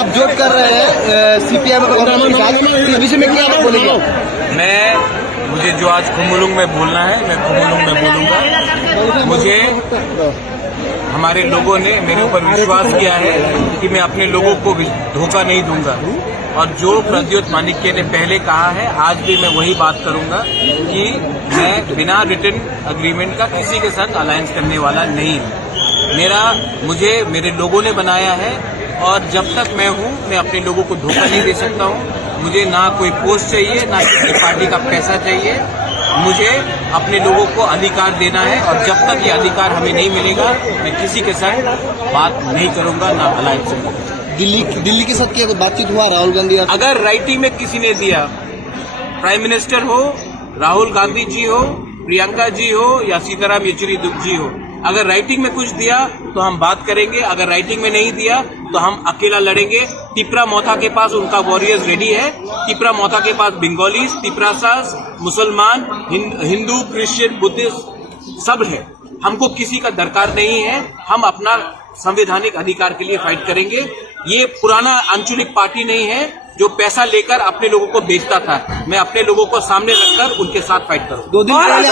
आप जोड़ कर रहे हैं सीपीएम और कांग्रेस के साथ, इस विषय में क्या आप बोलेंगे? मुझे जो आज खुमुलुंग में बोलना है मैं खुमुलुंग में बोलूंगा। मुझे हमारे लोगों ने मेरे ऊपर विश्वास किया है कि मैं अपने लोगों को धोखा नहीं दूंगा, और जो प्रद्योत माणिक्य ने पहले कहा है आज भी मैं वही बात करूंगा कि मैं बिना रिटन अग्रीमेंट का किसी के साथ अलायंस करने वाला नहीं हूं। मुझे मेरे लोगों ने बनाया है, और जब तक मैं हूं मैं अपने लोगों को धोखा नहीं दे सकता हूं। मुझे ना कोई पोस्ट चाहिए, ना किसी पार्टी का पैसा चाहिए। मुझे अपने लोगों को अधिकार देना है, और जब तक ये अधिकार हमें नहीं मिलेगा मैं किसी के साथ बात नहीं करूंगा, ना अलायंस करूंगा। दिल्ली के साथ क्या बातचीत हुआ राहुल गांधी? अगर राइटिंग में किसी ने दिया, प्राइम मिनिस्टर हो, राहुल गांधी जी हो, प्रियंका जी हो या सीताराम येचुरी जी हो, अगर राइटिंग में कुछ दिया तो हम बात करेंगे। अगर राइटिंग में नहीं दिया तो हम अकेला लड़ेंगे। तिपरा मोथा के पास उनका वॉरियर्स रेडी है। तिपरा मोथा के पास बंगालीज, तिपरासास, मुसलमान, हिंदू, क्रिश्चियन, बुद्धिस्ट सब है। हमको किसी का दरकार नहीं है। हम अपना संवैधानिक अधिकार के लिए फाइट करेंगे। ये पुराना आंचलिक पार्टी नहीं है जो पैसा लेकर अपने लोगों को बेचता था। मैं अपने लोगों को सामने रखकर उनके साथ फाइट करूँ। 2 दिन पहले